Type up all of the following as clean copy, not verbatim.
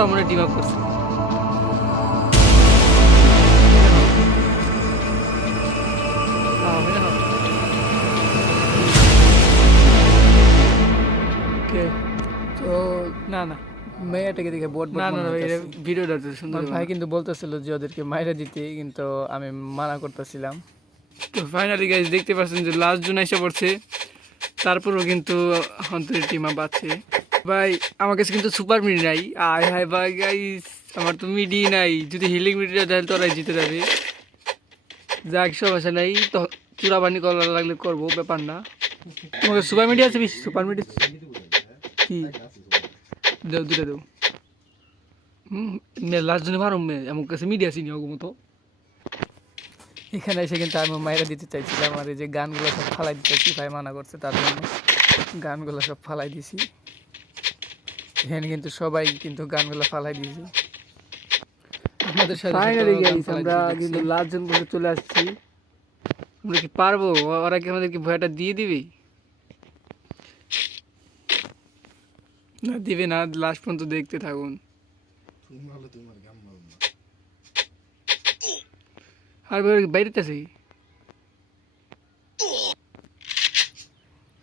ওরা মনে team up করছে। ওকে তো না না মেয়েটাকে দেখে বোট না না ভাই, ভিডিওটা তো সুন্দর। ভাই কিন্তু বলতেছিল যে ওদেরকে মাইরা দিতে, কিন্তু আমি মানা করতেছিলাম। তো ফাইনালি গাইজ দেখতে পাচ্ছেন যে লাস্ট জন এসে পড়ছে, তারপরেও কিন্তু অন্তরের টিম আপ আছে। ভাই আমার কাছে কিন্তু সুপার মিডি নাই, আয় হায় ভাই গাইস, আমার তো মিডি নাই। যদি হিলিং মিডিটা দেয় তো ওরাই জিতে যাবে। যাক সমস্যা নাই, তো চূড়াবানি করা লাগলে করবো, ব্যাপার না। তোমাকে সুপার মিডি আছে বেশি? সুপার মিডি কি দেও, দুটো দেও। লাস্ট জনে মারো আমার কাছে মিডি আছে নি মতো। এখানে এসে কিন্তু আমি মাইরা দিতে চাইছিলাম, আর এই যে গানগুলো সব ফালাই দিতে চাইছি, ভাই মানা করছে, তার জন্য গানগুলো সব ফালাই দিছি। এখানে কিন্তু সবাই কিন্তু গানগুলো ফালাই দিয়েছি। আমাদের সাথে ফাইনালি গাইস আমরা কিন্তু লাস্ট জন পর্যন্ত চলে আসছি। আমরা কি পারবো? ওরা কি আমাদেরকে ভয়টা দিয়ে দিবে? না দিবে না, লাস্ট পর্যন্ত দেখতে থাকুন। আর বাইরেতে আছে।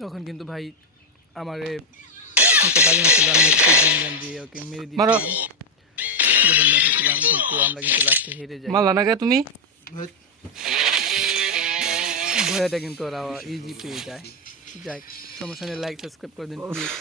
তখন কিন্তু ভাই আমার একটা বাড়ি মারছিল, আমি একটু গান দিয়ে ওকে মেরে মারো। দিয়েছিলাম, কিন্তু আমরা কিন্তু লাস্টে হেরে যাই। মারলা না কে তুমি? ভয়টা কিন্তু ওরা ইজি পেয়ে যায়। যাই, সমস্যা নেই, লাইক সাবস্ক্রাইব করে দিন প্লিজ।